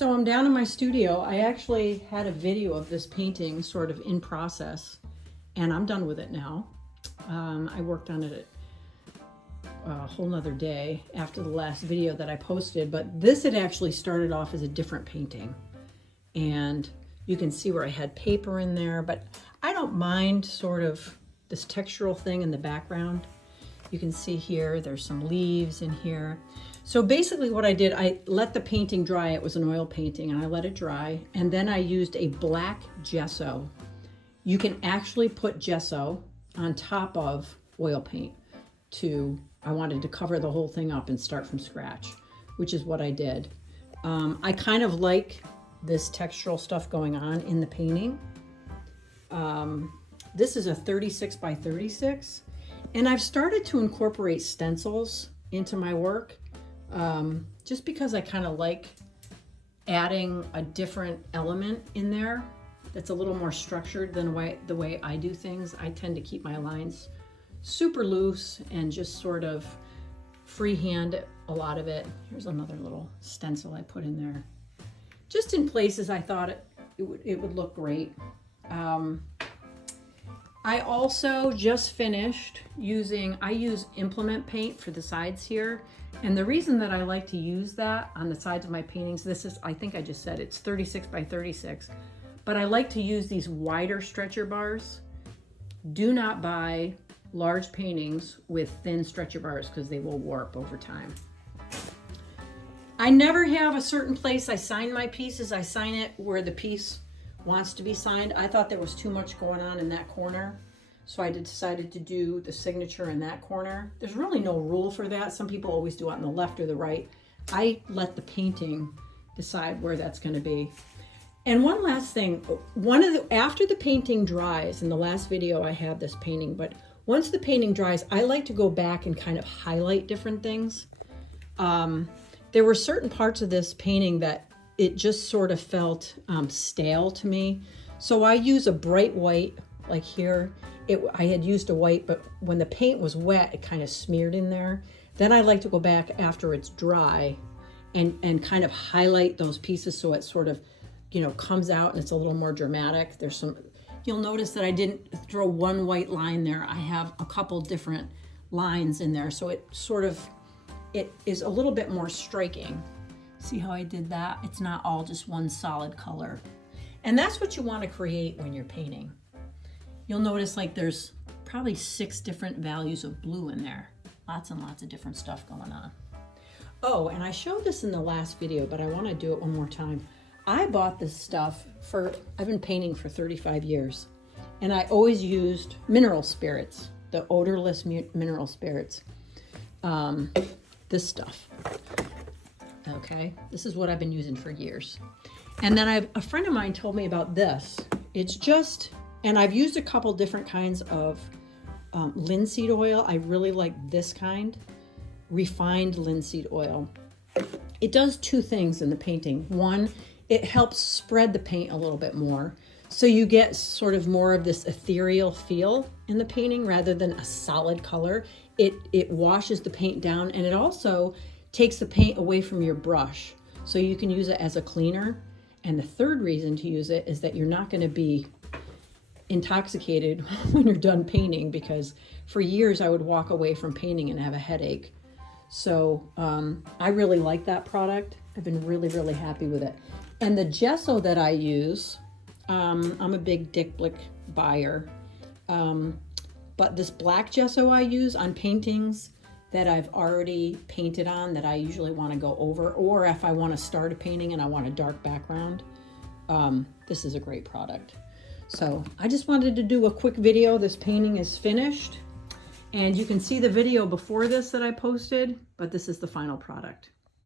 So I'm down in my studio. I actually had a video of this painting sort of in process, and I'm done with it now. I worked on it a whole nother day after the last video that I posted, but this had actually started off as a different painting. And you can see where I had paper in there, but I don't mind sort of this textural thing in the background. You can see here, there's some leaves in here. So basically what I did, I let the painting dry. It was an oil painting and I let it dry. And then I used a black gesso. You can actually put gesso on top of oil paint I wanted to cover the whole thing up and start from scratch, which is what I did. I kind of like this textural stuff going on in the painting. This is a 36 by 36. And I've started to incorporate stencils into my work, just because I kind of like adding a different element in there that's a little more structured than the way I do things. I tend to keep my lines super loose and just sort of freehand a lot of it. Here's another little stencil I put in there. Just in places I thought it would look great. I also just finished I use implement paint for the sides here. And the reason that I like to use that on the sides of my paintings, I think I just said it's 36 by 36, but I like to use these wider stretcher bars. Do not buy large paintings with thin stretcher bars because they will warp over time. I never have a certain place I sign my pieces. I sign it where the piece wants to be signed. I thought there was too much going on in that corner, so I decided to do the signature in that corner. There's really no rule for that. Some people always do it on the left or the right. I let the painting decide where that's going to be. And one last thing, after the painting dries, in the last video I had this painting, but once the painting dries, I like to go back and kind of highlight different things. There were certain parts of this painting that it just sort of felt stale to me. So I use a bright white, like here. I had used a white, but when the paint was wet, it kind of smeared in there. Then I like to go back after it's dry and kind of highlight those pieces so it sort of, comes out and it's a little more dramatic. You'll notice that I didn't throw one white line there. I have a couple different lines in there. So it is a little bit more striking. See how I did that? It's not all just one solid color. And that's what you want to create when you're painting. You'll notice like there's probably 6 different values of blue in there. Lots and lots of different stuff going on. Oh, and I showed this in the last video, but I want to do it one more time. I bought this stuff I've been painting for 35 years, and I always used mineral spirits, the odorless mineral spirits. This stuff. Okay, this is what I've been using for years. And then a friend of mine told me about this. And I've used a couple different kinds of linseed oil. I really like this kind, refined linseed oil. It does 2 things in the painting. One, it helps spread the paint a little bit more. So you get sort of more of this ethereal feel in the painting rather than a solid color. It washes the paint down, and it also takes the paint away from your brush. So you can use it as a cleaner. And the third reason to use it is that you're not going to be intoxicated when you're done painting, because for years I would walk away from painting and have a headache. So I really like that product. I've been really, really happy with it. And the gesso that I use, I'm a big Dick Blick buyer. But this black gesso I use on paintings that I've already painted on that I usually want to go over, or if I want to start a painting and I want a dark background, this is a great product. So I just wanted to do a quick video. This painting is finished, and you can see the video before this that I posted, but this is the final product.